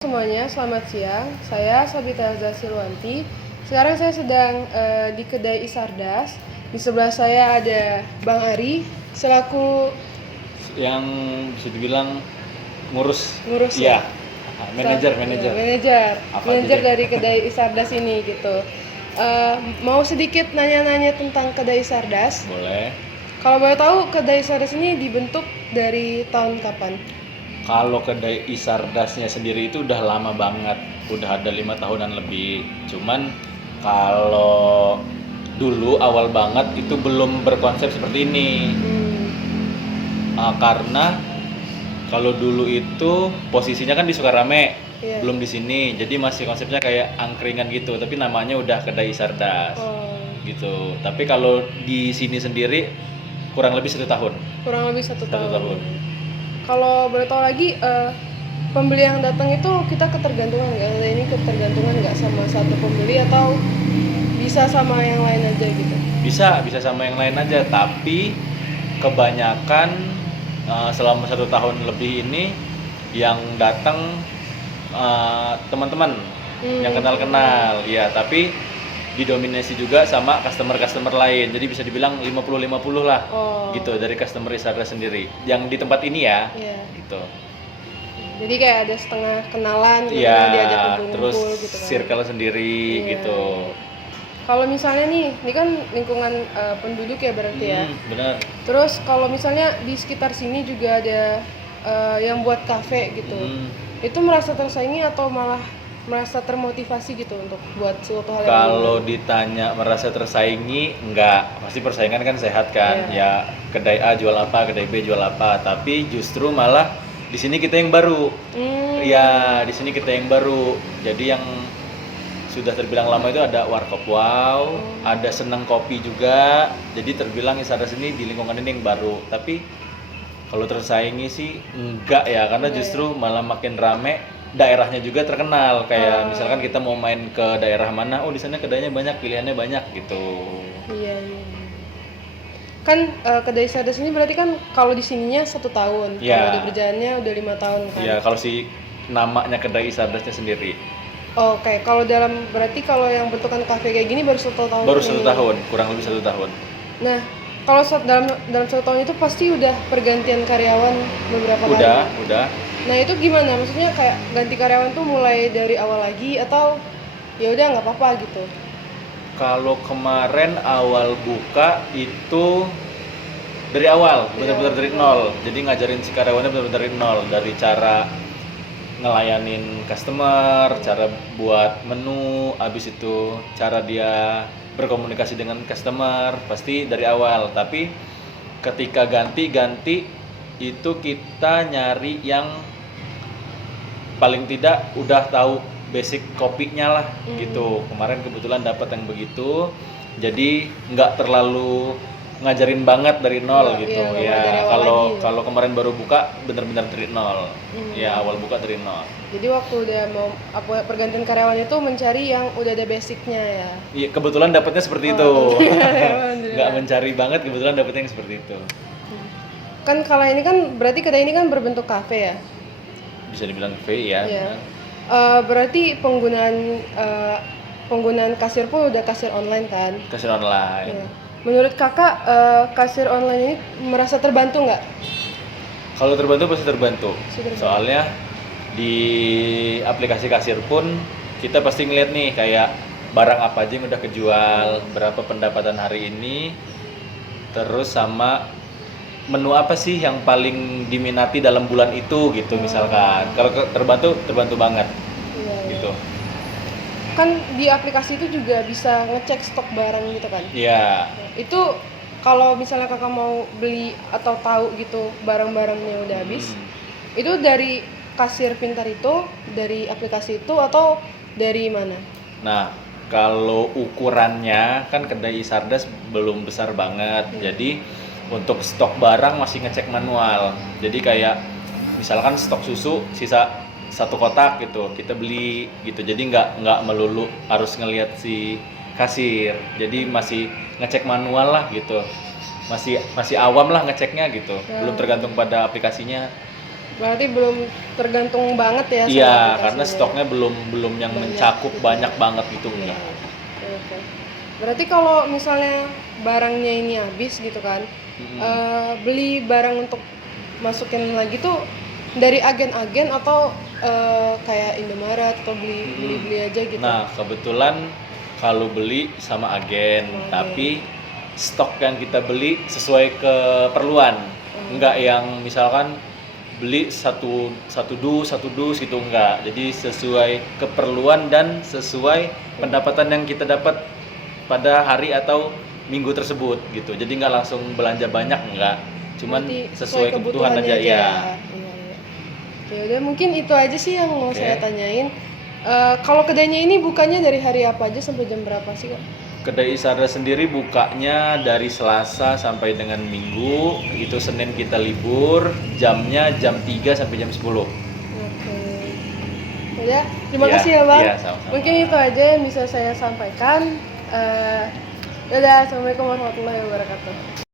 Semuanya, selamat siang. Saya Sabita Elza Silwanti. Sekarang saya sedang di kedai Isardas. Di sebelah saya ada Bang Ari selaku yang bisa dibilang ngurus ya. manajer Ya, manajer aja? dari kedai Isardas ini gitu. Mau sedikit nanya-nanya tentang kedai Isardas. Boleh. Kalau boleh tahu kedai Isardas ini dibentuk dari tahun kapan? Kalau kedai Isardasnya sendiri itu udah lama banget, udah ada 5 tahunan lebih. Cuman kalau dulu awal banget itu belum berkonsep seperti ini. Karena kalau dulu itu posisinya kan di Sukarame, belum di sini. Jadi masih konsepnya kayak angkringan gitu, tapi namanya udah kedai Isardas. Gitu. Tapi kalau di sini sendiri kurang lebih 1 tahun. Kurang lebih satu tahun. Kalau boleh tahu lagi, pembeli yang datang itu kita ketergantungan nggak? Ini ketergantungan nggak sama satu pembeli atau bisa sama yang lain aja gitu? Bisa sama yang lain aja, tapi kebanyakan selama 1 tahun lebih ini yang datang teman-teman yang kenal-kenal, ya. Tapi didominasi juga sama customer lain, jadi bisa dibilang 50-50 lah. Gitu dari customer Isardas sendiri yang di tempat ini ya. Gitu. Jadi kayak ada setengah kenalan gitu, diajak kumpul-kumpul terus gitu kan. Circle sendiri gitu. Kalau misalnya nih, ini kan lingkungan penduduk ya berarti ya. Benar. Terus kalau misalnya di sekitar sini juga ada yang buat kafe gitu, itu merasa tersaingi atau malah merasa termotivasi gitu untuk buat suatu hal yang kalau ditanya merasa tersaingi, enggak, pasti persaingan kan sehat kan. Ya kedai A jual apa, kedai B jual apa, tapi justru malah di sini kita yang baru. Ya di sini kita yang baru, jadi yang sudah terbilang lama itu ada Warkop Wow, ada Seneng Kopi juga. Jadi terbilang Isardas ini di lingkungan ini yang baru. Tapi kalau tersaingi sih enggak ya, karena justru malah makin rame. Daerahnya juga terkenal, kayak misalkan kita mau main ke daerah mana, di sana kedainya banyak, pilihannya banyak gitu. Iya. Kan kedai Isardas ini berarti kan kalau di sininya 1 tahun, kalau udah berjalannya udah 5 tahun kan? Iya, kalau si namanya kedai Isardasnya sendiri. Oke, kalau berarti kalau yang bentukan kafe kayak gini baru 1 tahun. Baru 1 tahun, kurang lebih 1 tahun. Nah, kalau dalam 1 tahun itu pasti udah pergantian karyawan beberapa kali. Udah. Nah itu gimana? Maksudnya kayak ganti karyawan tuh mulai dari awal lagi atau ya udah nggak apa-apa gitu? Kalau kemarin awal buka itu dari awal, benar-benar dari nol. Jadi ngajarin si karyawannya benar-benar dari nol, dari cara ngelayanin customer, cara buat menu, abis itu cara dia berkomunikasi dengan customer, pasti dari awal. Tapi ketika ganti itu kita nyari yang paling tidak udah tahu basic kopinya lah gitu. Kemarin kebetulan dapat yang begitu, jadi nggak terlalu ngajarin banget dari nol gitu. Kalau kemarin baru buka benar-benar dari nol. Ya awal buka dari nol. Jadi waktu udah mau pergantian karyawan itu mencari yang udah ada basicnya ya? Iya, kebetulan dapatnya seperti itu. Nggak mencari banget, kebetulan dapatnya yang seperti itu. Kan kalau ini kan berarti kedai ini kan berbentuk kafe ya? Bisa dibilang kafe ya. Berarti penggunaan kasir pun udah kasir online kan? Kasir online. Menurut kakak kasir online ini merasa terbantu nggak? Kalau terbantu pasti terbantu. Soalnya di aplikasi kasir pun kita pasti ngeliat nih kayak barang apa aja yang udah kejual, berapa pendapatan hari ini, terus sama menu apa sih yang paling diminati dalam bulan itu gitu misalkan. Kalau terbantu banget. Gitu. Kan di aplikasi itu juga bisa ngecek stok barang gitu kan? Iya. Itu kalau misalnya kakak mau beli atau tahu gitu barang-barangnya udah habis, itu dari kasir pintar itu, dari aplikasi itu atau dari mana? Nah, kalau ukurannya kan kedai Isardas belum besar banget, jadi untuk stok barang masih ngecek manual. Jadi kayak misalkan stok susu sisa 1 kotak gitu, kita beli gitu. Jadi nggak melulu harus ngelihat si kasir. Jadi masih ngecek manual lah gitu. Masih awam lah ngeceknya gitu. Belum tergantung pada aplikasinya. Berarti belum tergantung banget ya sama Iya, aplikasinya. karena stoknya belum yang Banyak mencakup gitu. banyak banget gitu Iya. enggak. Oke. Berarti kalau misalnya barangnya ini habis gitu kan, beli barang untuk masukin lagi tuh dari agen-agen atau kayak Indomaret atau beli aja gitu? Nah, kebetulan kalau beli sama agen, tapi stok yang kita beli sesuai keperluan. Enggak yang misalkan beli satu dus gitu enggak. Jadi sesuai keperluan dan sesuai pendapatan yang kita dapat pada hari atau minggu tersebut gitu. Jadi nggak langsung belanja banyak enggak. Cuman Berarti sesuai kebutuhan kebutuhannya aja ya. Iya, iya. Ya udah mungkin itu aja sih yang mau Oke. saya tanyain. Kalau kedainya ini bukanya dari hari apa aja sampai jam berapa sih kak? Kedai Isarda sendiri bukanya dari Selasa sampai dengan Minggu, itu Senin kita libur, jamnya jam 3 sampai jam 10. Oke. Ya, terima Iya, kasih ya bang. iya, sama-sama. Mungkin itu aja yang bisa saya sampaikan. Dadah, assalamualaikum warahmatullahi wabarakatuh.